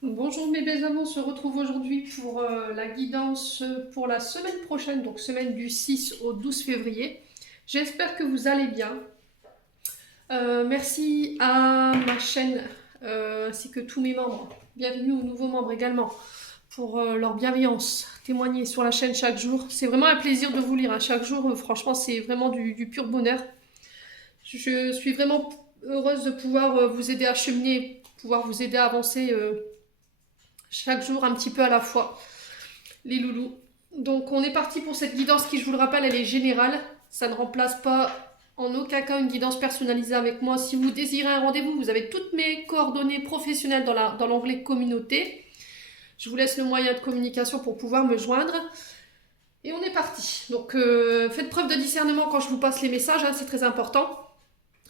Bonjour mes belles amants, on se retrouve aujourd'hui pour la guidance pour la semaine prochaine, donc semaine du 6 au 12 février. J'espère que vous allez bien. Merci à ma chaîne ainsi que tous mes membres. Bienvenue aux nouveaux membres également pour leur bienveillance témoignée sur la chaîne chaque jour. C'est vraiment un plaisir de vous lire hein. Chaque jour. Franchement, c'est vraiment du pur bonheur. Je suis vraiment heureuse de pouvoir vous aider à cheminer, pouvoir vous aider à avancer chaque jour un petit peu à la fois, les loulous. Donc on est parti pour cette guidance qui, je vous le rappelle, elle est générale. Ça ne remplace pas en aucun cas une guidance personnalisée avec moi. Si vous désirez un rendez-vous, vous avez toutes mes coordonnées professionnelles dans l'onglet communauté. Je vous laisse le moyen de communication pour pouvoir me joindre. Et on est parti. Donc faites preuve de discernement quand je vous passe les messages, hein, c'est très important.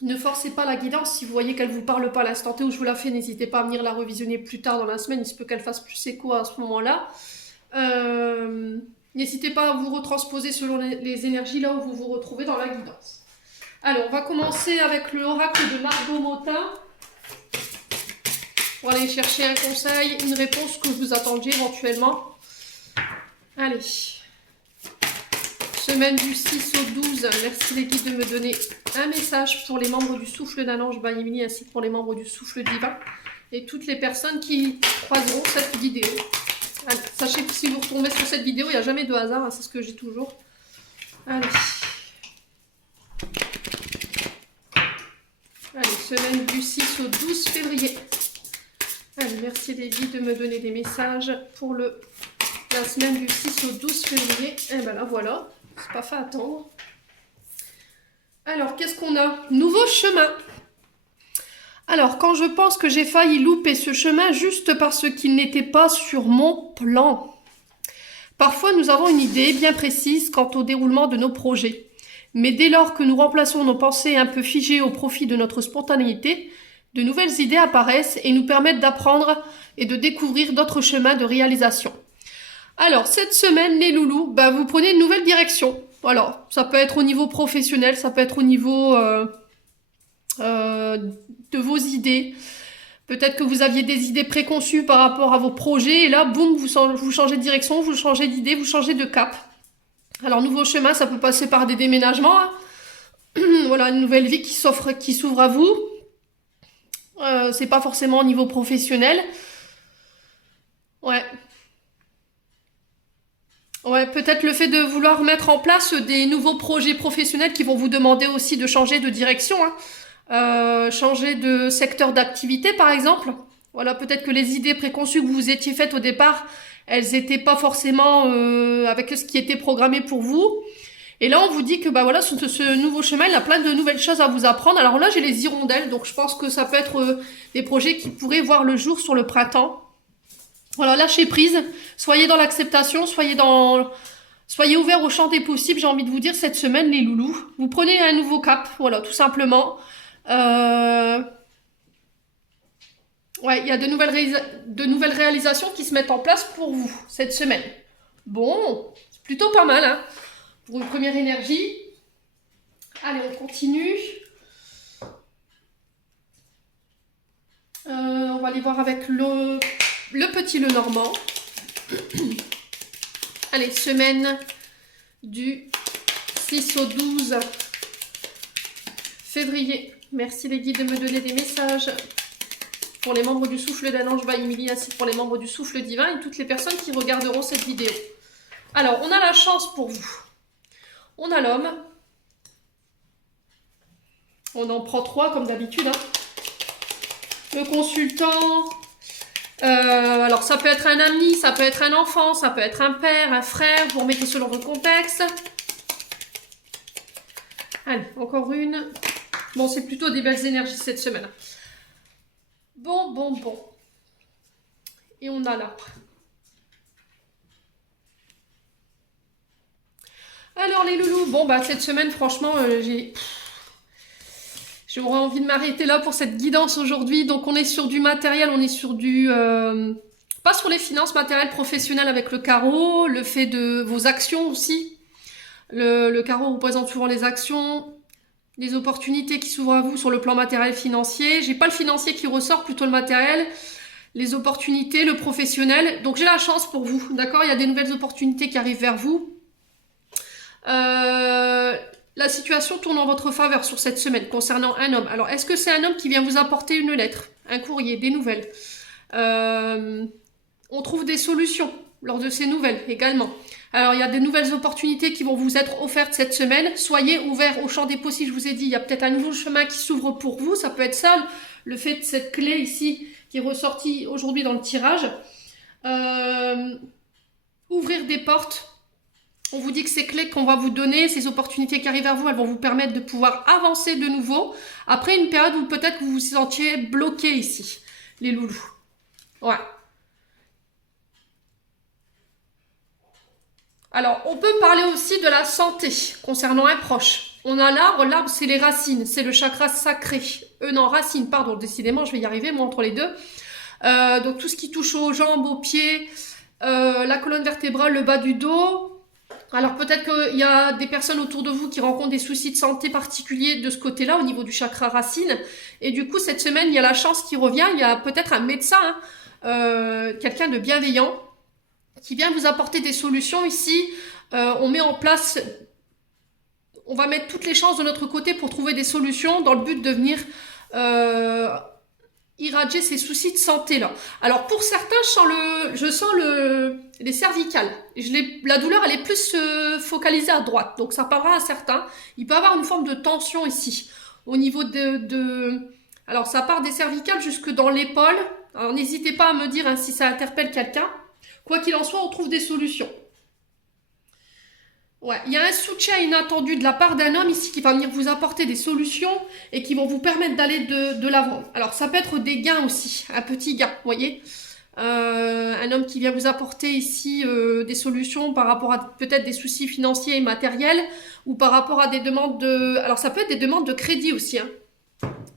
Ne forcez pas la guidance. Si vous voyez qu'elle ne vous parle pas à l'instant T où je vous la fais, n'hésitez pas à venir la revisionner plus tard dans la semaine. Il se peut qu'elle fasse plus écho à ce moment-là. N'hésitez pas à vous retransposer selon les énergies là où vous vous retrouvez dans la guidance. Alors, on va commencer avec l'oracle de Margot Motin pour aller chercher un conseil, une réponse que vous attendiez éventuellement. Allez. Semaine du 6 au 12, merci les guides de me donner un message pour les membres du Souffle d'un ange by Emily ainsi que pour les membres du Souffle divin et toutes les personnes qui croiseront cette vidéo. Allez, sachez que si vous retombez sur cette vidéo, il n'y a jamais de hasard, hein, c'est ce que j'ai toujours. Allez. Allez, semaine du 6 au 12 février. Allez, merci les guides de me donner des messages pour la semaine du 6 au 12 février. Et ben là, voilà. C'est pas fait attendre. Alors, qu'est-ce qu'on a? Nouveau chemin. Alors, quand je pense que j'ai failli louper ce chemin juste parce qu'il n'était pas sur mon plan. Parfois, nous avons une idée bien précise quant au déroulement de nos projets. Mais dès lors que nous remplaçons nos pensées un peu figées au profit de notre spontanéité, de nouvelles idées apparaissent et nous permettent d'apprendre et de découvrir d'autres chemins de réalisation. Alors, cette semaine, les loulous, vous prenez une nouvelle direction. Alors, ça peut être au niveau professionnel, ça peut être au niveau de vos idées. Peut-être que vous aviez des idées préconçues par rapport à vos projets, et là, boum, vous changez de direction, vous changez d'idée, vous changez de cap. Alors, nouveau chemin, ça peut passer par des déménagements. Hein. Voilà, une nouvelle vie qui s'ouvre à vous. C'est pas forcément au niveau professionnel. Ouais. Ouais, peut-être le fait de vouloir mettre en place des nouveaux projets professionnels qui vont vous demander aussi de changer de direction, hein. Changer de secteur d'activité par exemple. Voilà, peut-être que les idées préconçues que vous étiez faites au départ, elles n'étaient pas forcément avec ce qui était programmé pour vous. Et là, on vous dit que voilà, ce nouveau chemin, il a plein de nouvelles choses à vous apprendre. Alors là, j'ai les hirondelles, donc je pense que ça peut être des projets qui pourraient voir le jour sur le printemps. Voilà, lâchez prise, soyez dans l'acceptation, soyez ouverts au champ des possibles, j'ai envie de vous dire, cette semaine, les loulous. Vous prenez un nouveau cap, voilà, tout simplement. Ouais, il y a de nouvelles réalisations qui se mettent en place pour vous, cette semaine. Bon, c'est plutôt pas mal, hein, pour une première énergie. Allez, on continue. On va aller voir avec le petit Lenormand. Allez, semaine du 6 au 12 février. Merci les guides de me donner des messages pour les membres du Souffle d'un ange by Emily ainsi que pour les membres du Souffle divin et toutes les personnes qui regarderont cette vidéo. Alors, on a la chance pour vous. On a l'homme. On en prend 3 comme d'habitude. Hein. Le consultant. Alors, ça peut être un ami, ça peut être un enfant, ça peut être un père, un frère. Vous remettez selon le contexte. Allez, encore une. Bon, c'est plutôt des belles énergies cette semaine. Bon. Et on a là. Alors les loulous, cette semaine, franchement, j'aurais envie de m'arrêter là pour cette guidance aujourd'hui. Donc on est sur du matériel, on est sur du... pas sur les finances, matériel professionnel avec le carreau, le fait de vos actions aussi. Le carreau représente souvent les actions, les opportunités qui s'ouvrent à vous sur le plan matériel financier. J'ai pas le financier qui ressort, plutôt le matériel. les opportunités, le professionnel. Donc j'ai la chance pour vous, d'accord? Il y a des nouvelles opportunités qui arrivent vers vous. La situation tourne en votre faveur sur cette semaine concernant un homme. Alors, est-ce que c'est un homme qui vient vous apporter une lettre, un courrier, des nouvelles? On trouve des solutions lors de ces nouvelles également. Alors, il y a des nouvelles opportunités qui vont vous être offertes cette semaine. Soyez ouverts au champ des possibles. Je vous ai dit, il y a peut-être un nouveau chemin qui s'ouvre pour vous. Ça peut être ça, le fait de cette clé ici qui est ressortie aujourd'hui dans le tirage. Ouvrir des portes. On vous dit que ces clés qu'on va vous donner, ces opportunités qui arrivent à vous, elles vont vous permettre de pouvoir avancer de nouveau après une période où peut-être que vous vous sentiez bloqué ici, les loulous. Ouais. Alors, on peut parler aussi de la santé concernant un proche. On a l'arbre, l'arbre c'est les racines, c'est le chakra sacré. Non, racines, pardon, décidément, je vais y arriver, moi, entre les deux. Donc, tout ce qui touche aux jambes, aux pieds, la colonne vertébrale, le bas du dos. Alors peut-être qu'il y a des personnes autour de vous qui rencontrent des soucis de santé particuliers de ce côté-là, au niveau du chakra racine. Et du coup, cette semaine, il y a la chance qui revient. Il y a peut-être un médecin, quelqu'un de bienveillant, qui vient vous apporter des solutions ici. On met en place, on va mettre toutes les chances de notre côté pour trouver des solutions dans le but de venir irradier ces soucis de santé là. Alors pour certains, je sens les cervicales. La douleur elle est plus focalisée à droite, donc ça parlera à certains. Il peut y avoir une forme de tension ici au niveau alors ça part des cervicales jusque dans l'épaule. Alors n'hésitez pas à me dire si ça interpelle quelqu'un. Quoi qu'il en soit, on trouve des solutions. Ouais, il y a un soutien inattendu de la part d'un homme ici qui va venir vous apporter des solutions et qui vont vous permettre d'aller de l'avant. Alors ça peut être des gains aussi, un petit gain, vous voyez. Un homme qui vient vous apporter ici des solutions par rapport à peut-être des soucis financiers et matériels ou par rapport à des demandes de... Alors ça peut être des demandes de crédit aussi. Hein.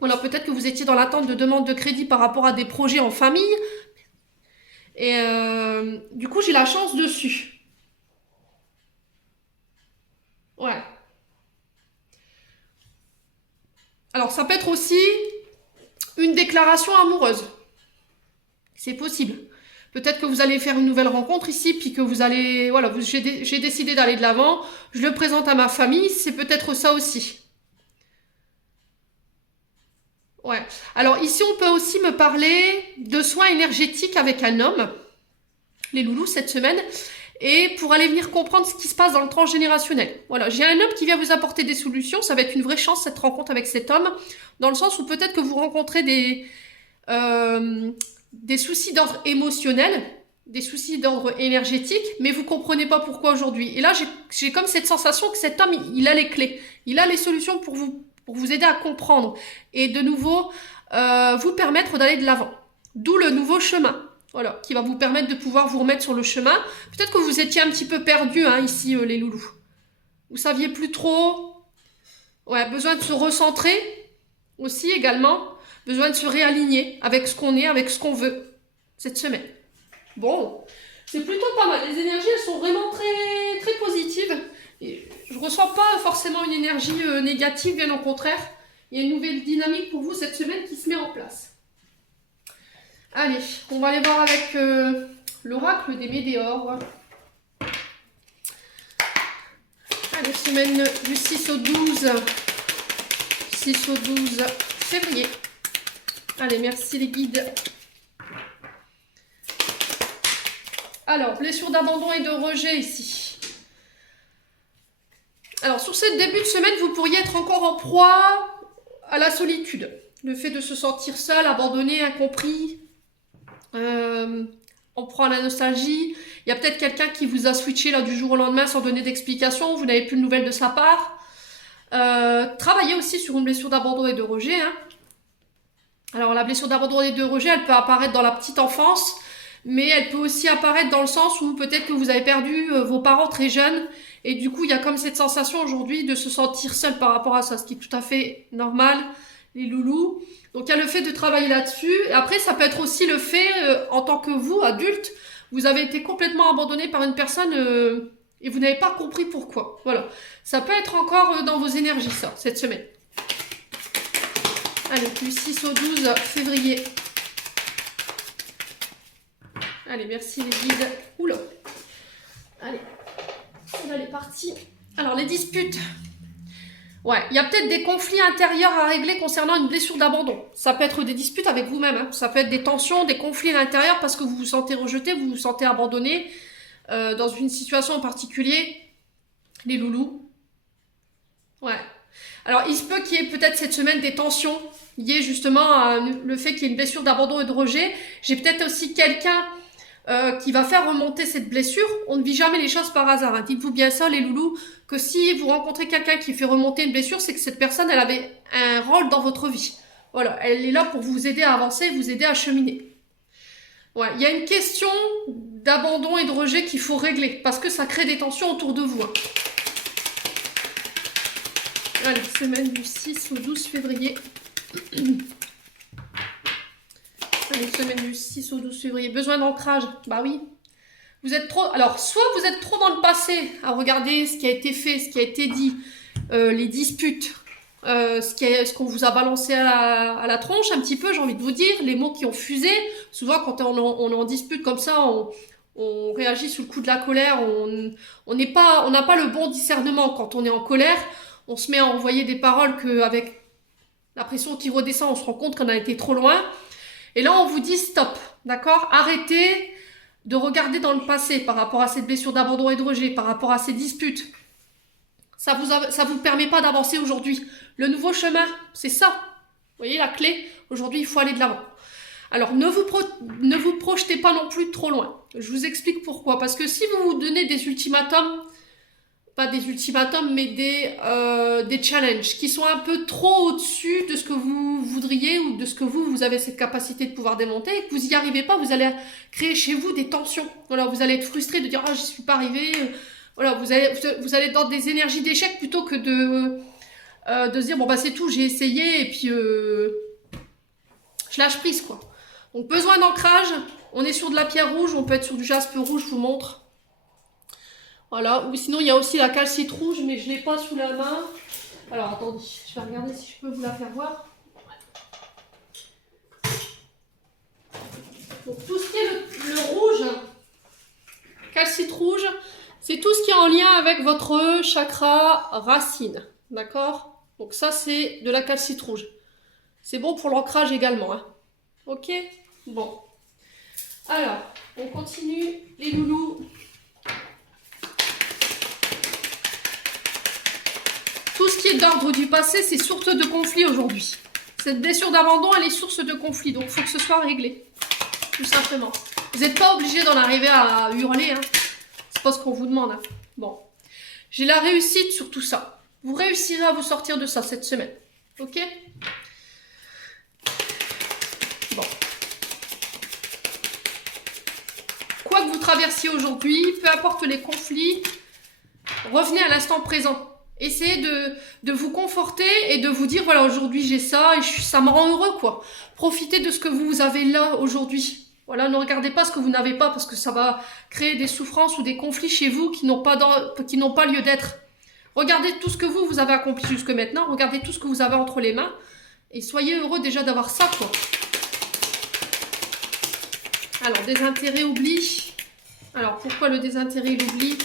Voilà, peut-être que vous étiez dans l'attente de demandes de crédit par rapport à des projets en famille. Et du coup, j'ai la chance dessus. Ouais. Alors, ça peut être aussi une déclaration amoureuse. C'est possible. Peut-être que vous allez faire une nouvelle rencontre ici, puis que vous allez... Voilà, j'ai décidé d'aller de l'avant, je le présente à ma famille, c'est peut-être ça aussi. Ouais. Alors, ici, on peut aussi me parler de soins énergétiques avec un homme, les loulous, cette semaine, et pour aller venir comprendre ce qui se passe dans le transgénérationnel. Voilà, j'ai un homme qui vient vous apporter des solutions, ça va être une vraie chance cette rencontre avec cet homme, dans le sens où peut-être que vous rencontrez des soucis d'ordre émotionnel, des soucis d'ordre énergétique, mais vous comprenez pas pourquoi aujourd'hui. Et là, j'ai comme cette sensation que cet homme, il a les clés, il a les solutions pour vous aider à comprendre et de nouveau vous permettre d'aller de l'avant. D'où le nouveau chemin. Voilà, qui va vous permettre de pouvoir vous remettre sur le chemin. Peut-être que vous étiez un petit peu perdu ici, les loulous. Vous saviez plus trop. Ouais, besoin de se recentrer aussi également. Besoin de se réaligner avec ce qu'on est, avec ce qu'on veut cette semaine. Bon, c'est plutôt pas mal. Les énergies, elles sont vraiment très, très positives. Et je ne ressens pas forcément une énergie négative, bien au contraire. Il y a une nouvelle dynamique pour vous cette semaine qui se met en place. Allez, on va aller voir avec l'oracle des Médéors. Allez, semaine du 6 au 12 février. Allez, merci les guides. Alors, blessure d'abandon et de rejet ici. Alors, sur ce début de semaine, vous pourriez être encore en proie à la solitude. Le fait de se sentir seul, abandonné, incompris. On prend la nostalgie. Il y a peut-être quelqu'un qui vous a switché là du jour au lendemain sans donner d'explication. Vous n'avez plus de nouvelles de sa part. Travaillez aussi sur une blessure d'abandon et de rejet. Alors la blessure d'abandon et de rejet, elle peut apparaître dans la petite enfance, mais elle peut aussi apparaître dans le sens où peut-être que vous avez perdu vos parents très jeunes. Et du coup, il y a comme cette sensation aujourd'hui de se sentir seul par rapport à ça, ce qui est tout à fait normal, les loulous. Donc, il y a le fait de travailler là-dessus. Et après, ça peut être aussi le fait, en tant que vous, adulte, vous avez été complètement abandonné par une personne et vous n'avez pas compris pourquoi. Voilà. Ça peut être encore dans vos énergies, ça, cette semaine. Allez, du 6 au 12 février. Allez, merci les guides. Oula. Allez, là, elle est partie. Alors, les disputes. Ouais, il y a peut-être des conflits intérieurs à régler concernant une blessure d'abandon. Ça peut être des disputes avec vous-même, hein. Ça peut être des tensions, des conflits à l'intérieur parce que vous vous sentez rejeté, vous vous sentez abandonné dans une situation en particulier. Les loulous. Ouais. Alors, il se peut qu'il y ait peut-être cette semaine des tensions liées justement à le fait qu'il y ait une blessure d'abandon et de rejet. J'ai peut-être aussi quelqu'un qui va faire remonter cette blessure. On ne vit jamais les choses par hasard, hein. Dites-vous bien ça, les loulous, que si vous rencontrez quelqu'un qui fait remonter une blessure, c'est que cette personne, elle avait un rôle dans votre vie. Voilà, elle est là pour vous aider à avancer, vous aider à cheminer. Ouais, il y a une question d'abandon et de rejet qu'il faut régler, parce que ça crée des tensions autour de vous, hein. Allez, semaine du 6 au 12 février. Allez, semaine du 6 au 12 février. Besoin d'ancrage. Bah oui. Vous êtes trop... Alors, soit vous êtes trop dans le passé à regarder ce qui a été fait, ce qui a été dit, les disputes, ce qu'on vous a balancé à la tronche un petit peu, j'ai envie de vous dire, les mots qui ont fusé. Souvent, quand on est en dispute comme ça, on réagit sous le coup de la colère. On n'a pas le bon discernement quand on est en colère. On se met à envoyer des paroles qu'avec la pression qui redescend, on se rend compte qu'on a été trop loin. Et là, on vous dit stop, d'accord? Arrêtez de regarder dans le passé par rapport à cette blessure d'abandon et de rejet, par rapport à ces disputes. Ça vous permet pas d'avancer aujourd'hui. Le nouveau chemin, c'est ça. Vous voyez la clé? Aujourd'hui, il faut aller de l'avant. Alors, ne vous projetez pas non plus trop loin. Je vous explique pourquoi. Parce que si vous vous donnez des ultimatums, pas des ultimatums, mais des challenges qui sont un peu trop au-dessus de ce que vous voudriez ou de ce que vous avez cette capacité de pouvoir démonter et que vous n'y arrivez pas, vous allez créer chez vous des tensions. Voilà, vous allez être frustré de dire « Ah, j'y suis pas arrivé ». Voilà, vous allez être dans des énergies d'échec plutôt que de se dire « Bon, bah c'est tout, j'ai essayé et puis je lâche prise, quoi ». Donc, besoin d'ancrage. On est sur de la pierre rouge, on peut être sur du jaspe rouge, je vous montre. Voilà, ou sinon il y a aussi la calcite rouge, mais je ne l'ai pas sous la main. Alors attendez, je vais regarder si je peux vous la faire voir. Donc tout ce qui est le rouge, calcite rouge, c'est tout ce qui est en lien avec votre chakra racine. D'accord? Donc ça c'est de la calcite rouge. C'est bon pour l'ancrage également, hein. Ok? Bon. Alors, on continue les loulous. Tout ce qui est d'ordre du passé, c'est source de conflit aujourd'hui. Cette blessure d'abandon, elle est source de conflit, donc il faut que ce soit réglé. Tout simplement. Vous n'êtes pas obligé d'en arriver à hurler, hein. C'est pas ce qu'on vous demande, hein. Bon. J'ai la réussite sur tout ça. Vous réussirez à vous sortir de ça cette semaine. Ok? Bon. Quoi que vous traversiez aujourd'hui, peu importe les conflits, revenez à l'instant présent. Essayez de vous conforter et de vous dire, voilà, aujourd'hui j'ai ça et ça me rend heureux, quoi. Profitez de ce que vous avez là aujourd'hui. Voilà, ne regardez pas ce que vous n'avez pas parce que ça va créer des souffrances ou des conflits chez vous qui n'ont pas lieu d'être. Regardez tout ce que vous avez accompli jusque maintenant. Regardez tout ce que vous avez entre les mains et soyez heureux déjà d'avoir ça, quoi. Alors, désintérêt, oubli. Alors, pourquoi le désintérêt et l'oubli?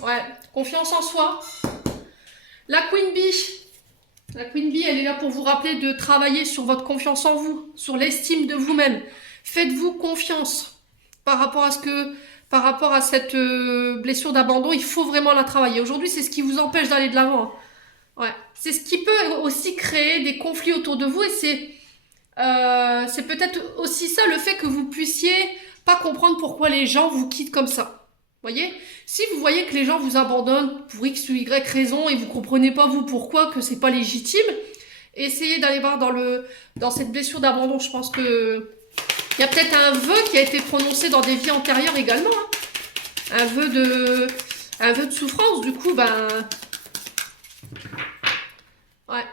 Ouais, confiance en soi. La Queen Bee. La Queen Bee, elle est là pour vous rappeler de travailler sur votre confiance en vous, sur l'estime de vous-même. Faites-vous confiance par rapport à cette blessure d'abandon. Il faut vraiment la travailler. Aujourd'hui, c'est ce qui vous empêche d'aller de l'avant. Ouais, c'est ce qui peut aussi créer des conflits autour de vous et c'est peut-être aussi ça le fait que vous puissiez pas comprendre pourquoi les gens vous quittent comme ça. Voyez, si vous voyez que les gens vous abandonnent pour X ou Y raison et vous comprenez pas vous pourquoi, que c'est pas légitime, essayez d'aller voir dans cette blessure d'abandon. Je pense que il y a peut-être un vœu qui a été prononcé dans des vies antérieures également, hein. Un vœu de souffrance. Du coup, ben ouais.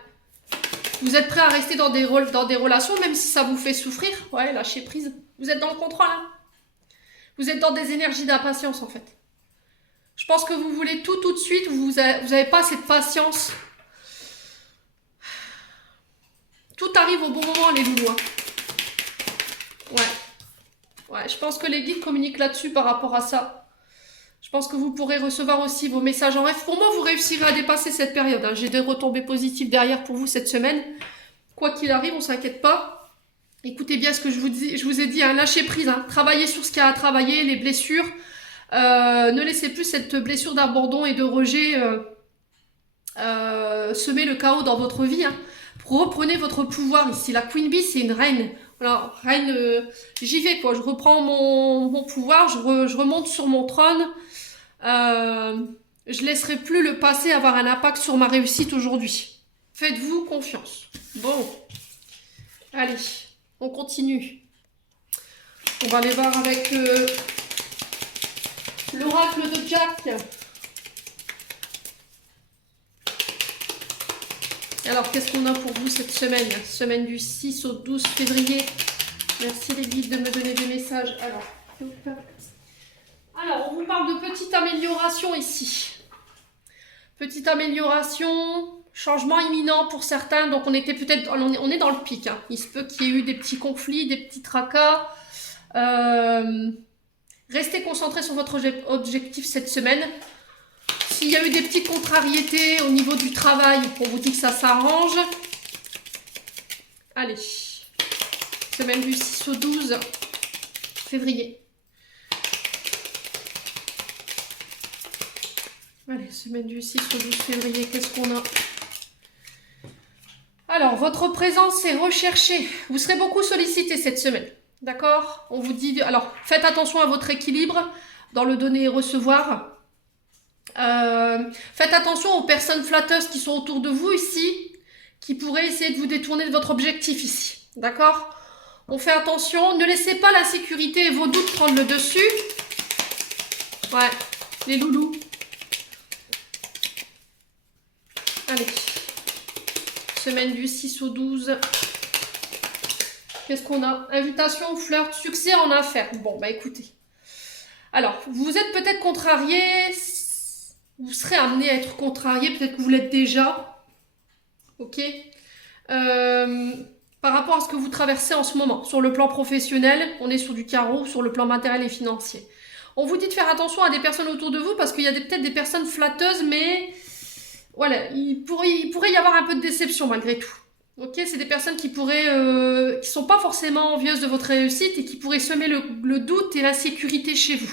Vous êtes prêt à rester dans des relations même si ça vous fait souffrir. Ouais, lâchez prise. Vous êtes dans le contrôle, hein. Vous êtes dans des énergies d'impatience, en fait. Je pense que vous voulez tout de suite. Vous n'avez pas cette patience. Tout arrive au bon moment, les loulous, hein. Ouais. Ouais, je pense que les guides communiquent là-dessus par rapport à ça. Je pense que vous pourrez recevoir aussi vos messages en rêve. Pour moi, vous réussirez à dépasser cette période, hein. J'ai des retombées positives derrière pour vous cette semaine. Quoi qu'il arrive, on ne s'inquiète pas. Écoutez bien ce que je vous ai dit, hein, lâchez prise, hein. Travaillez sur ce qu'il y a à travailler, les blessures. Ne laissez plus cette blessure d'abandon et de rejet semer le chaos dans votre vie, hein. Reprenez votre pouvoir ici. La Queen Bee, c'est une reine. Voilà, reine, j'y vais quoi. Je reprends mon pouvoir, je remonte sur mon trône. Je laisserai plus le passé avoir un impact sur ma réussite aujourd'hui. Faites-vous confiance. Bon, allez, on continue. On va aller voir avec l'oracle de Jack. Alors, qu'est-ce qu'on a pour vous cette semaine? Semaine du 6 au 12 février. Merci les guides de me donner des messages. Alors, on vous parle de petite amélioration ici. Petite amélioration, changement imminent pour certains. Donc, on était peut-être, on est dans le pic, hein. Il se peut qu'il y ait eu des petits conflits, des petits tracas. Restez concentrés sur votre objectif cette semaine. S'il y a eu des petites contrariétés au niveau du travail, on vous dit que ça s'arrange. Allez, semaine du 6 au 12 février. Allez, semaine du 6 au 12 février, qu'est-ce qu'on a? Alors, votre présence est recherchée. Vous serez beaucoup sollicité cette semaine. D'accord? On vous dit... Alors, faites attention à votre équilibre dans le donner et recevoir. Faites attention aux personnes flatteuses qui sont autour de vous ici, qui pourraient essayer de vous détourner de votre objectif ici. D'accord? On fait attention. Ne laissez pas l'insécurité et vos doutes prendre le dessus. Ouais, les loulous. Allez. Semaine du 6 au 12. Qu'est-ce qu'on a? Invitation, flirt, succès en affaires. Bon, bah écoutez. Alors, vous êtes peut-être contrarié. Vous serez amené à être contrarié. Peut-être que vous l'êtes déjà. Ok? Par rapport à ce que vous traversez en ce moment. Sur le plan professionnel, on est sur du carreau. Sur le plan matériel et financier. On vous dit de faire attention à des personnes autour de vous. Parce qu'il y a peut-être des personnes flatteuses. Mais voilà, il pourrait y avoir un peu de déception malgré tout. Ok, c'est des personnes qui pourraient, qui sont pas forcément envieuses de votre réussite et qui pourraient semer le doute et l'insécurité chez vous.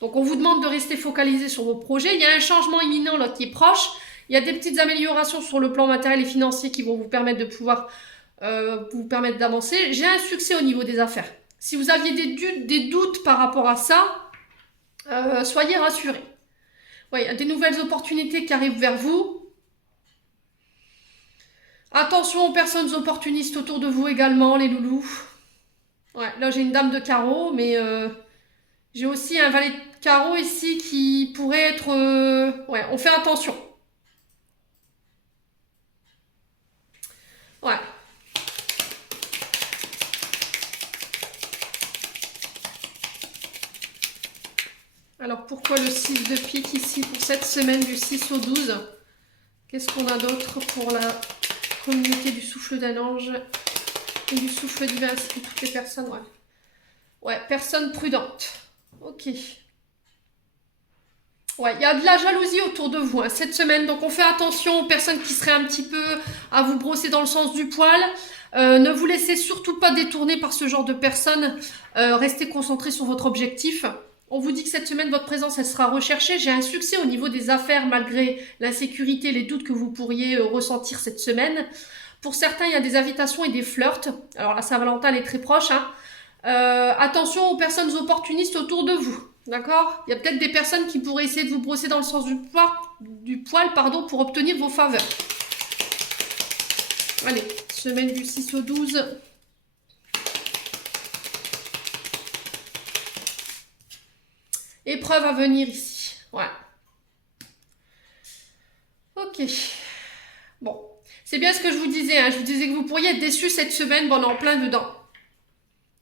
Donc on vous demande de rester focalisé sur vos projets. Il y a un changement imminent là qui est proche. Il y a des petites améliorations sur le plan matériel et financier qui vont vous permettre de pouvoir vous permettre d'avancer. J'ai un succès au niveau des affaires. Si vous aviez des doutes par rapport à ça, soyez rassurés. Ouais, il y a des nouvelles opportunités qui arrivent vers vous. Attention aux personnes opportunistes autour de vous également, les loulous. Ouais, là j'ai une dame de carreau, mais j'ai aussi un valet de carreau ici qui pourrait être... ouais, on fait attention. Ouais. Alors pourquoi le 6 de pique ici pour cette semaine du 6 au 12? Qu'est-ce qu'on a d'autre pour la communauté du souffle d'un ange et du souffle divin, c'est toutes les personnes, ouais. Ouais, personnes prudentes. Ok. Ouais, il y a de la jalousie autour de vous hein, cette semaine, donc on fait attention aux personnes qui seraient un petit peu à vous brosser dans le sens du poil. Ne vous laissez surtout pas détourner par ce genre de personnes. Restez concentrés sur votre objectif. On vous dit que cette semaine, votre présence, elle sera recherchée. J'ai un succès au niveau des affaires, malgré l'insécurité, les doutes que vous pourriez ressentir cette semaine. Pour certains, il y a des invitations et des flirts. Alors la Saint-Valentin est très proche. Hein. Attention aux personnes opportunistes autour de vous. D'accord? Il y a peut-être des personnes qui pourraient essayer de vous brosser dans le sens du poil pour obtenir vos faveurs. Allez, semaine du 6 au 12. Épreuve à venir ici. Ouais. Ok. Bon. C'est bien ce que je vous disais. Hein. Je vous disais que vous pourriez être déçus cette semaine. Bon, on est en plein dedans.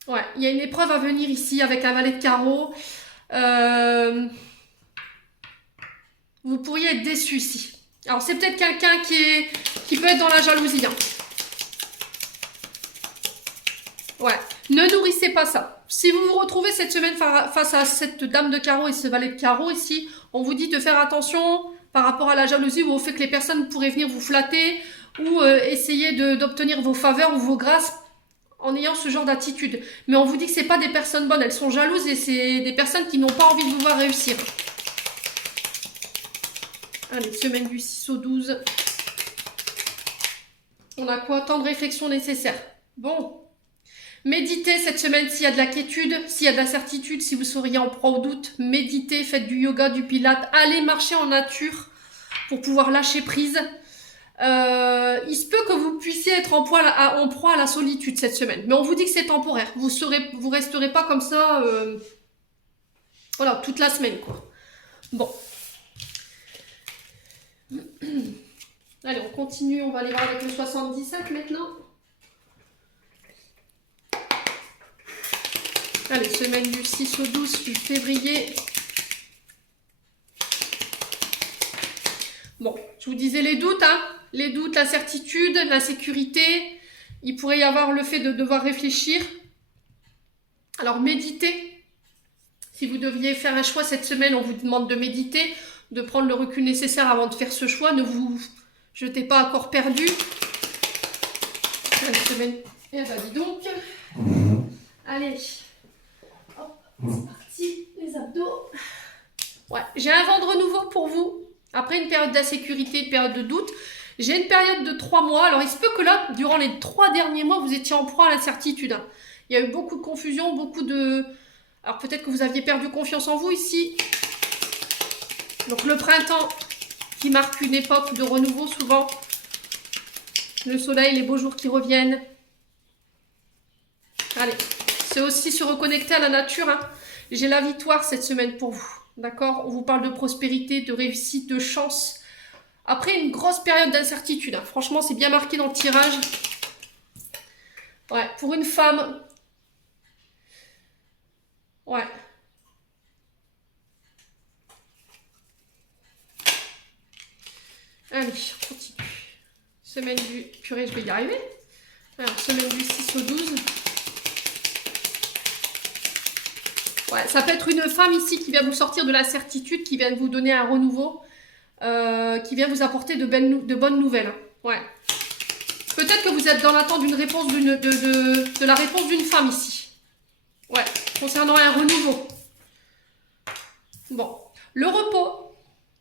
Ouais. Il y a une épreuve à venir ici avec un valet de carreau. Vous pourriez être déçus ici. Alors, c'est peut-être quelqu'un qui peut être dans la jalousie. Hein. Ouais. Ne nourrissez pas ça. Si vous vous retrouvez cette semaine face à cette dame de carreau et ce valet de carreau ici, on vous dit de faire attention par rapport à la jalousie ou au fait que les personnes pourraient venir vous flatter ou essayer d'obtenir vos faveurs ou vos grâces en ayant ce genre d'attitude. Mais on vous dit que c'est pas des personnes bonnes, elles sont jalouses et c'est des personnes qui n'ont pas envie de vous voir réussir. Allez, semaine du 6 au 12. On a quoi? Temps de réflexion nécessaire. Bon. Méditez cette semaine s'il y a de la quiétude, s'il y a de la certitude, si vous seriez en proie au doute. Méditez, faites du yoga, du pilate, allez marcher en nature pour pouvoir lâcher prise. Il se peut que vous puissiez être en proie à la solitude cette semaine. Mais on vous dit que c'est temporaire. Vous resterez pas comme ça voilà, toute la semaine, quoi. Bon. Allez, on continue. On va aller voir avec le 77 maintenant. Allez, semaine du 6 au 12 février. Bon, je vous disais les doutes, hein. Les doutes, la certitude, la sécurité. Il pourrait y avoir le fait de devoir réfléchir. Alors, méditez. Si vous deviez faire un choix cette semaine, on vous demande de méditer, de prendre le recul nécessaire avant de faire ce choix. Ne vous jetez pas à corps perdu. La semaine... Eh ben, dis donc. Allez. Hop, c'est parti. Les abdos. Ouais, j'ai un vent de renouveau pour vous. Après une période d'insécurité, une période de doute, j'ai une période de 3 mois. Alors, il se peut que là, durant les 3 derniers mois, vous étiez en proie à l'incertitude. Il y a eu beaucoup de confusion, beaucoup de... Alors, peut-être que vous aviez perdu confiance en vous ici. Donc, le printemps qui marque une époque de renouveau, souvent. Le soleil, les beaux jours qui reviennent. Allez, c'est aussi se reconnecter à la nature. Hein. J'ai la victoire cette semaine pour vous. D'accord? On vous parle de prospérité, de réussite, de chance. Après une grosse période d'incertitude. Hein. Franchement, c'est bien marqué dans le tirage. Ouais, pour une femme. Ouais. Allez, on continue. Semaine du... Purée, je vais y arriver. Alors, semaine du 6 au 12. Ouais, ça peut être une femme ici qui vient vous sortir de la certitude, qui vient vous donner un renouveau, qui vient vous apporter de bonnes nouvelles. Ouais. Peut-être que vous êtes dans l'attente d'une réponse de la réponse d'une femme ici. Ouais, concernant un renouveau. Bon, le repos,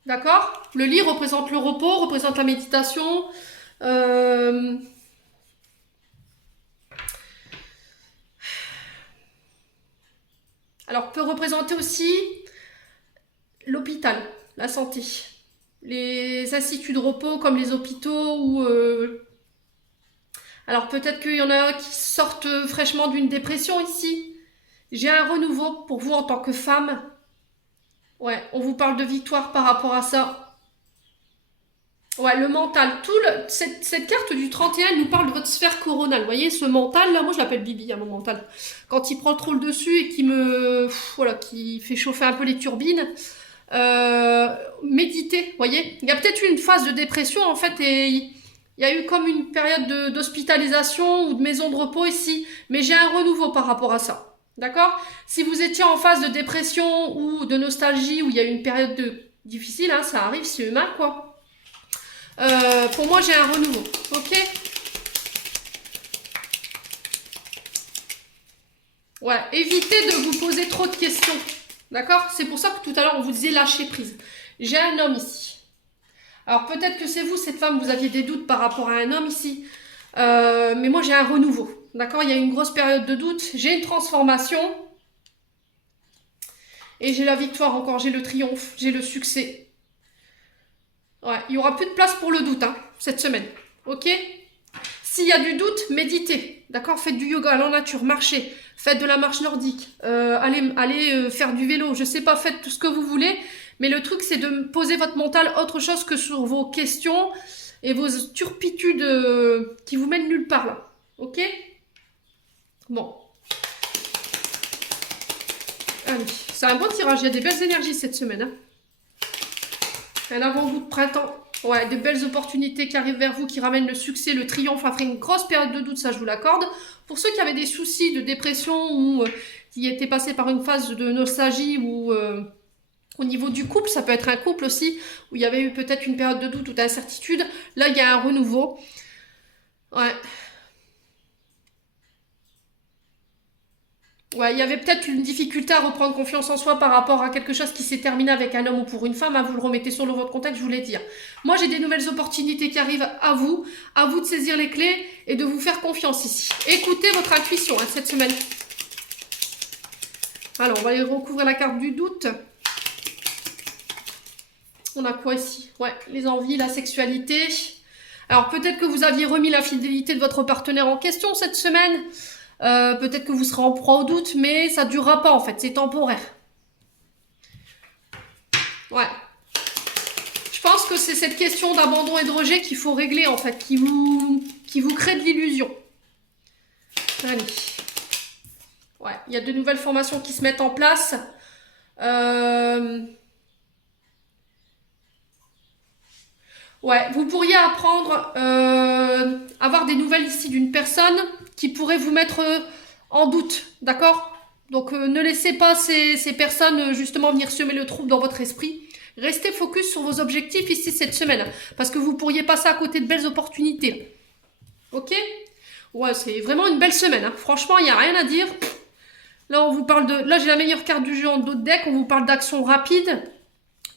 d'accord? Le lit représente le repos, représente la méditation. Alors, peut représenter aussi l'hôpital, la santé. Les instituts de repos comme les hôpitaux ou... Alors, peut-être qu'il y en a qui sortent fraîchement d'une dépression ici. J'ai un renouveau pour vous en tant que femme. Ouais, on vous parle de victoire par rapport à ça. Ouais, le mental. Cette carte du 31 nous parle de votre sphère coronale. Vous voyez, ce mental, là, moi je l'appelle Bibi, hein, mon mental. Quand il prend trop le dessus et qui fait chauffer un peu les turbines. Méditez, vous voyez. Il y a peut-être eu une phase de dépression, en fait, et il y a eu comme une période d'hospitalisation ou de maison de repos ici. Mais j'ai un renouveau par rapport à ça. D'accord? Si vous étiez en phase de dépression ou de nostalgie, où il y a eu une période difficile, hein, ça arrive, c'est humain, quoi. Pour moi, j'ai un renouveau. Ok? Ouais, évitez de vous poser trop de questions. D'accord? C'est pour ça que tout à l'heure, on vous disait lâcher prise. J'ai un homme ici. Alors, peut-être que c'est vous, cette femme, vous aviez des doutes par rapport à un homme ici. Mais moi, j'ai un renouveau. D'accord? Il y a une grosse période de doute. J'ai une transformation. Et j'ai la victoire encore. J'ai le triomphe. J'ai le succès. Ouais, il n'y aura plus de place pour le doute, hein, cette semaine. Ok? S'il y a du doute, méditez. D'accord? Faites du yoga, allez en nature, marchez. Faites de la marche nordique. Allez faire du vélo. Je sais pas, faites tout ce que vous voulez. Mais le truc, c'est de poser votre mental autre chose que sur vos questions et vos turpitudes qui vous mènent nulle part, là. Ok? Bon. Allez, c'est un bon tirage. Il y a des belles énergies cette semaine, hein. Un avant-goût de printemps. Ouais, de belles opportunités qui arrivent vers vous, qui ramènent le succès, le triomphe après une grosse période de doute, ça je vous l'accorde. Pour ceux qui avaient des soucis de dépression ou qui étaient passés par une phase de nostalgie ou au niveau du couple, ça peut être un couple aussi, où il y avait eu peut-être une période de doute ou d'incertitude. Là, il y a un renouveau. Ouais. Ouais, il y avait peut-être une difficulté à reprendre confiance en soi par rapport à quelque chose qui s'est terminé avec un homme ou pour une femme. Hein, vous le remettez sur le votre contact, je vous l'ai dit. Moi, j'ai des nouvelles opportunités qui arrivent à vous de saisir les clés et de vous faire confiance ici. Écoutez votre intuition cette semaine. Alors, on va aller recouvrir la carte du doute. On a quoi ici? Ouais, les envies, la sexualité. Alors, peut-être que vous aviez remis la fidélité de votre partenaire en question cette semaine. Peut-être que vous serez en proie au doute, mais ça ne durera pas en fait, c'est temporaire. Ouais. Je pense que c'est cette question d'abandon et de rejet qu'il faut régler en fait, qui vous crée de l'illusion. Allez. Ouais, il y a de nouvelles formations qui se mettent en place. Ouais, vous pourriez apprendre, avoir des nouvelles ici d'une personne qui pourrait vous mettre en doute, d'accord? Donc ne laissez pas ces personnes justement venir semer le trouble dans votre esprit. Restez focus sur vos objectifs ici cette semaine, parce que vous pourriez passer à côté de belles opportunités. Ok? Ouais, c'est vraiment une belle semaine, hein. Franchement, il n'y a rien à dire. Là, on vous parle de... Là, j'ai la meilleure carte du jeu en dos de deck, on vous parle d'action rapide.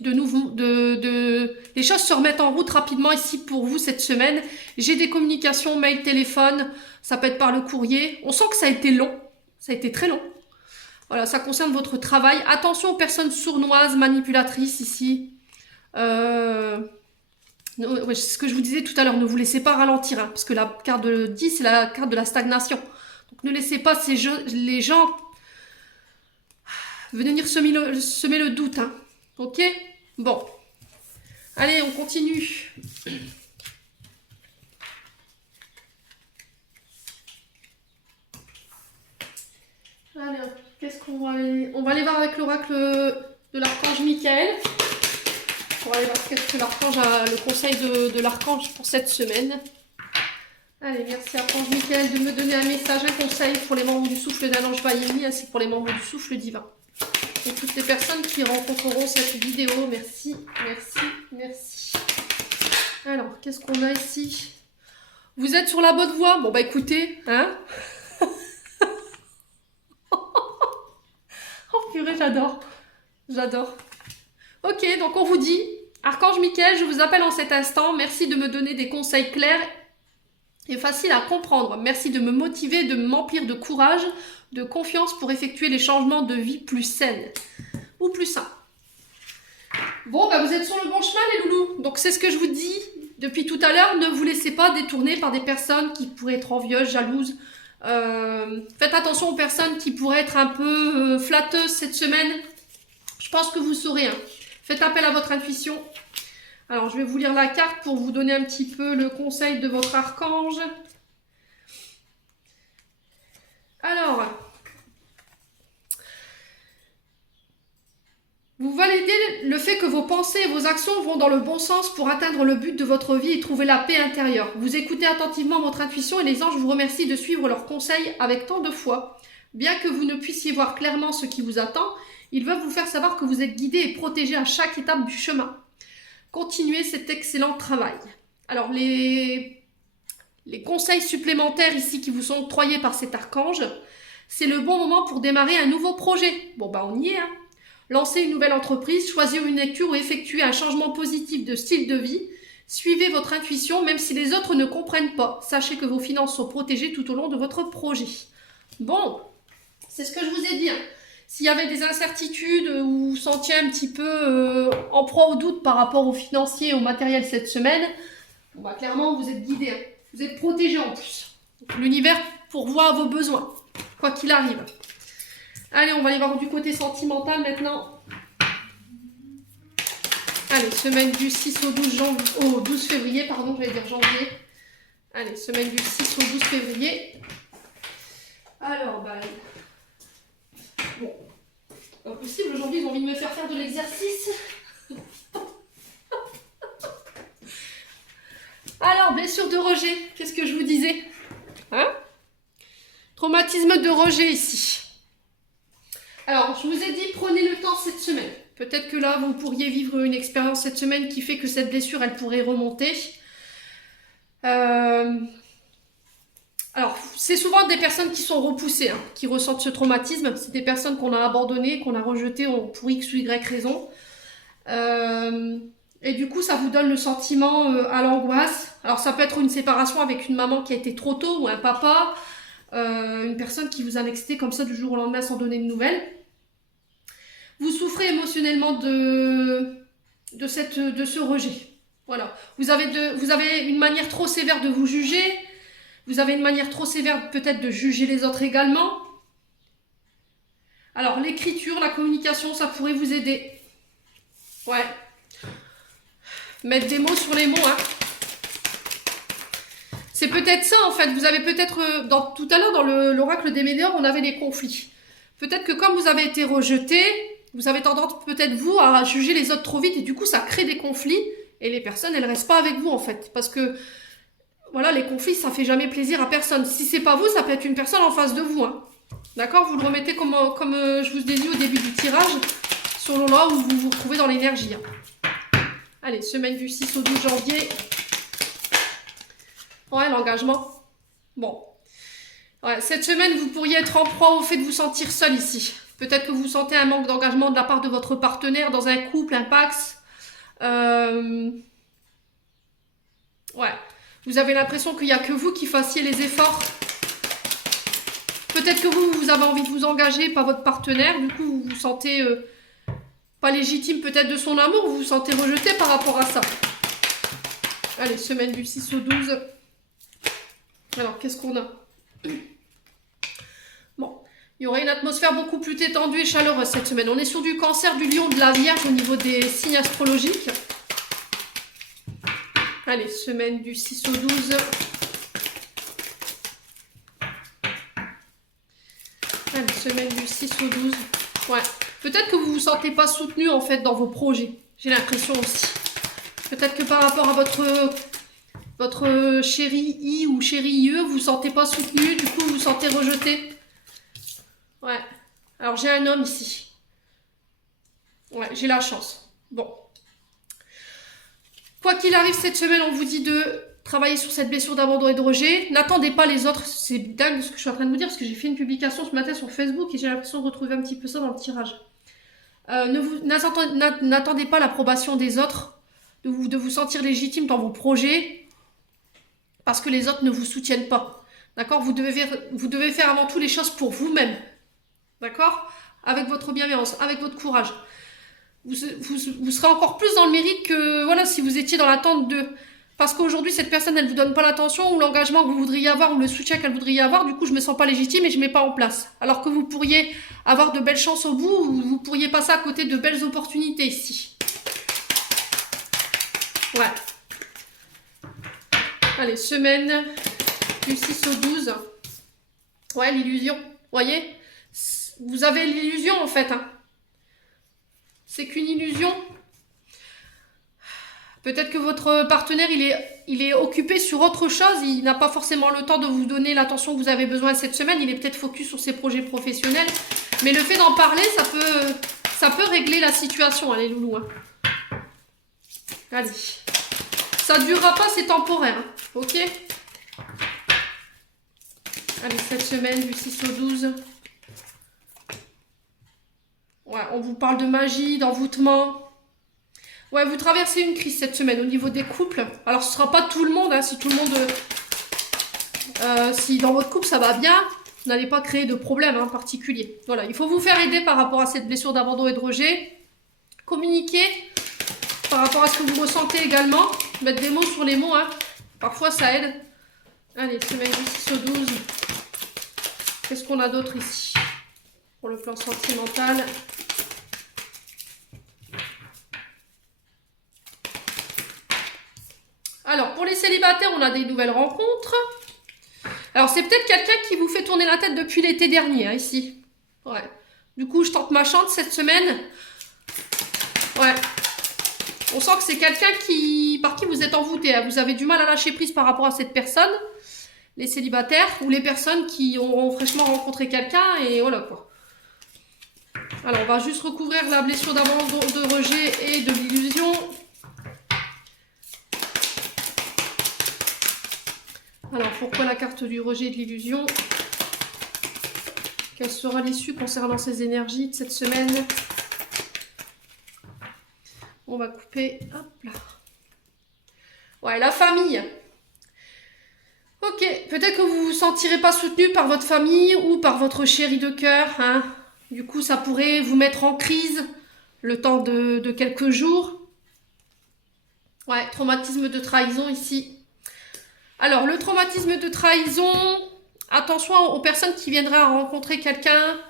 Les choses se remettent en route rapidement ici pour vous cette semaine. J'ai des communications, mail, téléphone, ça peut être par le courrier. On sent que ça a été long, ça a été très long. Voilà, ça concerne votre travail. Attention aux personnes sournoises, manipulatrices ici. C'est ce que je vous disais tout à l'heure, ne vous laissez pas ralentir, hein, parce que la carte de 10, c'est la carte de la stagnation. Donc ne laissez pas les gens venir semer le doute. Hein. Ok? Bon. Allez, on continue. Allez, qu'est-ce qu'on va aller... On va aller voir avec l'oracle de l'archange Michael. On va aller voir qu'est-ce que l'archange a, le conseil de l'archange pour cette semaine. Allez, merci archange Michael de me donner un message, un conseil pour les membres du souffle d'un ange Bahini, ainsi que pour les membres du souffle divin. Et toutes les personnes qui rencontreront cette vidéo, merci, merci, merci. Alors, qu'est-ce qu'on a ici? Vous êtes sur la bonne voie? Bon, bah écoutez, hein. Oh purée, j'adore. J'adore. Ok, donc on vous dit, archange Michael, je vous appelle en cet instant. Merci de me donner des conseils clairs et faciles à comprendre. Merci de me motiver, de m'emplir de courage, de confiance pour effectuer les changements de vie plus saines ou plus sains. Bon, bah vous êtes sur le bon chemin les loulous. Donc c'est ce que je vous dis depuis tout à l'heure. Ne vous laissez pas détourner par des personnes qui pourraient être envieuses, jalouses. Faites attention aux personnes qui pourraient être un peu flatteuses cette semaine. Je pense que vous saurez. Hein. Faites appel à votre intuition. Alors je vais vous lire la carte pour vous donner un petit peu le conseil de votre archange. Alors, vous validez le fait que vos pensées et vos actions vont dans le bon sens pour atteindre le but de votre vie et trouver la paix intérieure. Vous écoutez attentivement votre intuition et les anges vous remercient de suivre leurs conseils avec tant de foi. Bien que vous ne puissiez voir clairement ce qui vous attend, ils veulent vous faire savoir que vous êtes guidé et protégé à chaque étape du chemin. Continuez cet excellent travail. Alors, les conseils supplémentaires ici qui vous sont octroyés par cet archange, c'est le bon moment pour démarrer un nouveau projet. Bon, bah on y est, hein. Lancer une nouvelle entreprise, choisir une lecture ou effectuer un changement positif de style de vie. Suivez votre intuition, même si les autres ne comprennent pas. Sachez que vos finances sont protégées tout au long de votre projet. Bon, c'est ce que je vous ai dit. Hein. S'il y avait des incertitudes ou vous sentiez un petit peu en proie au doute par rapport aux financiers et au matériel cette semaine, bon bah clairement vous êtes guidé. Hein. Vous êtes protégé en plus. L'univers pourvoit à vos besoins, quoi qu'il arrive. Allez, on va aller voir du côté sentimental maintenant. Allez, semaine du 6 au 12 février, pardon, j'allais dire janvier. Allez, semaine du 6 au 12 février. Alors, bah... Bon, pas possible, aujourd'hui ils ont envie de me faire de l'exercice. Alors, blessure de rejet, qu'est-ce que je vous disais? Hein? traumatisme de rejet ici. Alors, je vous ai dit, prenez le temps cette semaine. Peut-être que là, vous pourriez vivre une expérience cette semaine qui fait que cette blessure, elle pourrait remonter. Alors, c'est souvent des personnes qui sont repoussées, hein, qui ressentent ce traumatisme. C'est des personnes qu'on a abandonnées, qu'on a rejetées pour X ou Y raison. Et du coup, ça vous donne le sentiment à l'angoisse. Alors, ça peut être une séparation avec une maman qui a été trop tôt, ou un papa, une personne qui vous a nexté comme ça du jour au lendemain sans donner de nouvelles. Vous souffrez émotionnellement de ce rejet. Voilà. Vous avez une manière trop sévère de vous juger. Vous avez une manière trop sévère peut-être de juger les autres également. Alors, l'écriture, la communication, ça pourrait vous aider. Ouais. Mettre des mots sur les mots, hein. C'est peut-être ça, en fait. Vous avez peut-être... tout à l'heure, dans l'oracle des médiums, on avait des conflits. Peut-être que comme vous avez été rejeté, vous avez tendance, peut-être vous, à juger les autres trop vite. Et du coup, ça crée des conflits. Et les personnes, elles restent pas avec vous, en fait. Parce que, voilà, les conflits, ça fait jamais plaisir à personne. Si c'est pas vous, ça peut être une personne en face de vous, hein. D'accord? Vous le remettez comme je vous ai dit au début du tirage, selon là où vous vous retrouvez dans l'énergie, hein. Allez, semaine du 6 au 12 janvier. Ouais, l'engagement. Bon. Ouais, cette semaine, vous pourriez être en proie au fait de vous sentir seul ici. Peut-être que vous sentez un manque d'engagement de la part de votre partenaire dans un couple, un pax. Ouais. Vous avez l'impression qu'il n'y a que vous qui fassiez les efforts. Peut-être que vous avez envie de vous engager, pas votre partenaire. Du coup, vous vous sentez... pas légitime peut-être de son amour, vous vous sentez rejeté par rapport à ça. Allez, semaine du 6 au 12. Alors, qu'est-ce qu'on a? Bon, il y aurait une atmosphère beaucoup plus détendue et chaleureuse cette semaine. On est sur du Cancer, du Lion, de la Vierge au niveau des signes astrologiques. Allez, semaine du 6 au 12. Allez, semaine du 6 au 12. Ouais. Peut-être que vous ne vous sentez pas soutenu en fait dans vos projets. J'ai l'impression aussi. Peut-être que par rapport à votre chéri I ou chéri IE, vous ne vous sentez pas soutenu, du coup vous vous sentez rejeté. Ouais. Alors j'ai un homme ici. Ouais, j'ai la chance. Bon. Quoi qu'il arrive cette semaine, on vous dit de travailler sur cette blessure d'abandon et de rejet. N'attendez pas les autres. C'est dingue ce que je suis en train de vous dire parce que j'ai fait une publication ce matin sur Facebook et j'ai l'impression de retrouver un petit peu ça dans le tirage. N'attendez pas l'approbation des autres, de vous sentir légitime dans vos projets, parce que les autres ne vous soutiennent pas. D'accord? Vous devez faire avant tout les choses pour vous-même. D'accord? Avec votre bienveillance, avec votre courage. Vous serez encore plus dans le mérite que voilà, si vous étiez dans l'attente de... Parce qu'aujourd'hui, cette personne, elle ne vous donne pas l'attention ou l'engagement que vous voudriez avoir ou le soutien qu'elle voudrait avoir. Du coup, je ne me sens pas légitime et je ne mets pas en place. Alors que vous pourriez avoir de belles chances au bout ou vous pourriez passer à côté de belles opportunités ici. Ouais. Allez, semaine du 6 au 12. Ouais, l'illusion. Vous voyez? Vous avez l'illusion en fait, hein. C'est qu'une illusion. Peut-être que votre partenaire, il est occupé sur autre chose. Il n'a pas forcément le temps de vous donner l'attention que vous avez besoin cette semaine. Il est peut-être focus sur ses projets professionnels. Mais le fait d'en parler, ça peut régler la situation. Allez, loulou. Hein. Allez. Ça ne durera pas, c'est temporaire. Hein. Ok? Allez, cette semaine du 6 au 12. Ouais, on vous parle de magie, d'envoûtement. Ouais, vous traversez une crise cette semaine au niveau des couples. Alors, ce ne sera pas tout le monde, hein, si tout le monde... si dans votre couple, ça va bien, vous n'allez pas créer de problème hein, particulier. Voilà, il faut vous faire aider par rapport à cette blessure d'abandon et de rejet. Communiquer par rapport à ce que vous ressentez également. Mettre des mots sur les mots, hein. Parfois, ça aide. Allez, semaine du 6 au 12. Qu'est-ce qu'on a d'autre ici? Pour le plan sentimental... Alors, pour les célibataires, on a des nouvelles rencontres. Alors, c'est peut-être quelqu'un qui vous fait tourner la tête depuis l'été dernier, hein, ici. Ouais. Du coup, je tente ma chance cette semaine. Ouais. On sent que c'est quelqu'un par qui vous êtes envoûté. Hein. Vous avez du mal à lâcher prise par rapport à cette personne. les célibataires ou les personnes qui ont fraîchement rencontré quelqu'un et voilà quoi. Alors, on va juste recouvrir la blessure d'abandon, de rejet et de l'illusion. Alors, pourquoi la carte du rejet et de l'illusion? Quelle sera l'issue concernant ces énergies de cette semaine? On va couper, hop là. Ouais, la famille. Ok, peut-être que vous ne vous sentirez pas soutenu par votre famille ou par votre chéri de cœur, hein. Du coup, ça pourrait vous mettre en crise le temps de quelques jours. Ouais, traumatisme de trahison ici. Alors, le traumatisme de trahison, attention aux personnes qui viendraient à rencontrer quelqu'un,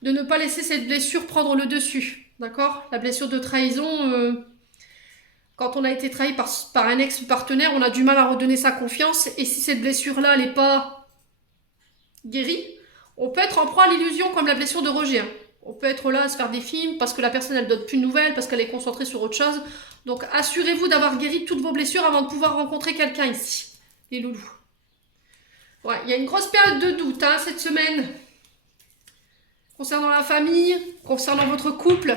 de ne pas laisser cette blessure prendre le dessus. D'accord? La blessure de trahison, quand on a été trahi par un ex-partenaire, on a du mal à redonner sa confiance. Et si cette blessure-là, elle n'est pas guérie, on peut être en proie à l'illusion comme la blessure de rejet. Hein. On peut être là à se faire des films parce que la personne, elle ne donne plus de nouvelles, parce qu'elle est concentrée sur autre chose. Donc, assurez-vous d'avoir guéri toutes vos blessures avant de pouvoir rencontrer quelqu'un ici. Les loulous. Ouais, il y a une grosse période de doute hein, cette semaine. Concernant la famille, concernant votre couple.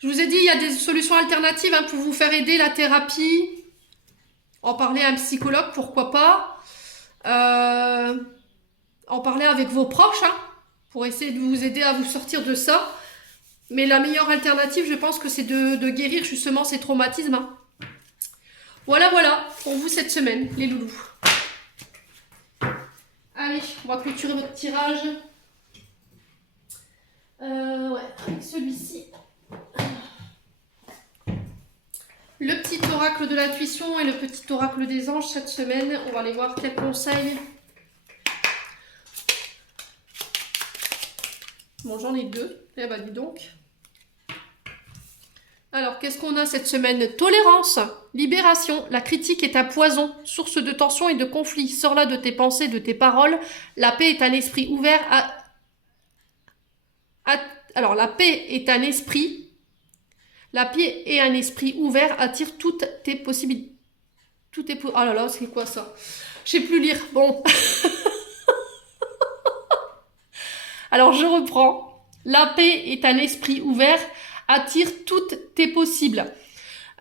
Je vous ai dit, il y a des solutions alternatives hein, pour vous faire aider, la thérapie. En parler à un psychologue, pourquoi pas. En parler avec vos proches, hein, pour essayer de vous aider à vous sortir de ça. Mais la meilleure alternative, je pense que c'est de guérir justement ces traumatismes. Hein. Voilà, pour vous cette semaine, les loulous. Allez, on va clôturer votre tirage. Ouais, avec celui-ci. Le petit oracle de l'intuition et le petit oracle des anges cette semaine. On va aller voir quels conseils. Bon, j'en ai deux. Eh ben, dis donc. Alors, qu'est-ce qu'on a cette semaine? Tolérance, libération. La critique est un poison, source de tension et de conflit. Sors-la de tes pensées, de tes paroles. La paix est un esprit ouvert Alors, la paix est un esprit. La paix et un esprit ouvert attire toutes tes possibilités. Oh là là, c'est quoi ça? Je sais plus lire. Bon. Alors, je reprends. La paix est un esprit ouvert, attire toutes tes possibles.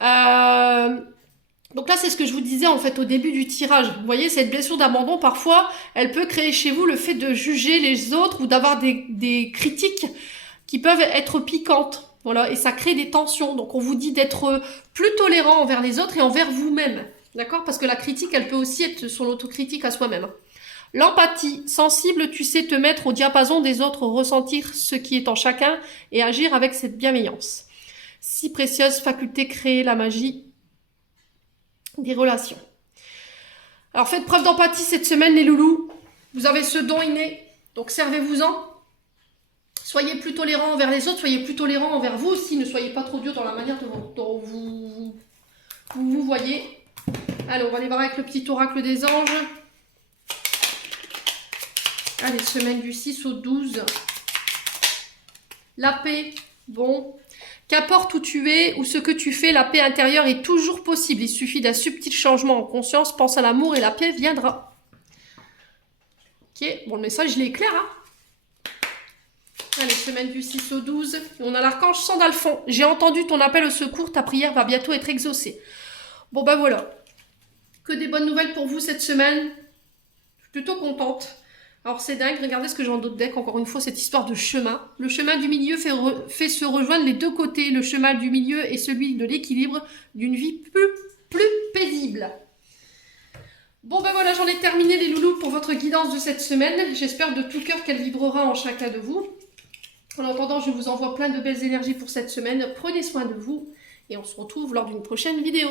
Donc là, c'est ce que je vous disais en fait au début du tirage. Vous voyez, cette blessure d'abandon, parfois, elle peut créer chez vous le fait de juger les autres ou d'avoir des critiques qui peuvent être piquantes. Voilà, et ça crée des tensions. Donc, on vous dit d'être plus tolérant envers les autres et envers vous-même. D'accord? Parce que la critique, elle peut aussi être son autocritique à soi-même. L'empathie, sensible, tu sais te mettre au diapason des autres, ressentir ce qui est en chacun et agir avec cette bienveillance. Si précieuse faculté, créer la magie des relations. Alors faites preuve d'empathie cette semaine les loulous. Vous avez ce don inné, donc servez-vous-en. Soyez plus tolérants envers les autres, soyez plus tolérants envers vous aussi. Ne soyez pas trop dur dans la manière dont vous voyez. Allez, on va aller voir avec le petit oracle des anges. Allez, semaine du 6 au 12. La paix, bon. Qu'importe où tu es ou ce que tu fais, la paix intérieure est toujours possible. Il suffit d'un subtil changement en conscience. Pense à l'amour et la paix viendra. Ok, bon, le message, il est clair. Hein. Allez, semaine du 6 au 12. Et on a l'archange Sandalphon. J'ai entendu ton appel au secours. Ta prière va bientôt être exaucée. Bon, ben voilà. Que des bonnes nouvelles pour vous cette semaine. Je suis plutôt contente. Alors c'est dingue, regardez ce que j'ai en d'autres decks, encore une fois, cette histoire de chemin. Le chemin du milieu fait se rejoindre les deux côtés. Le chemin du milieu est celui de l'équilibre d'une vie plus paisible. Bon ben voilà, j'en ai terminé les loulous pour votre guidance de cette semaine. J'espère de tout cœur qu'elle vibrera en chacun de vous. En attendant, je vous envoie plein de belles énergies pour cette semaine. Prenez soin de vous et on se retrouve lors d'une prochaine vidéo.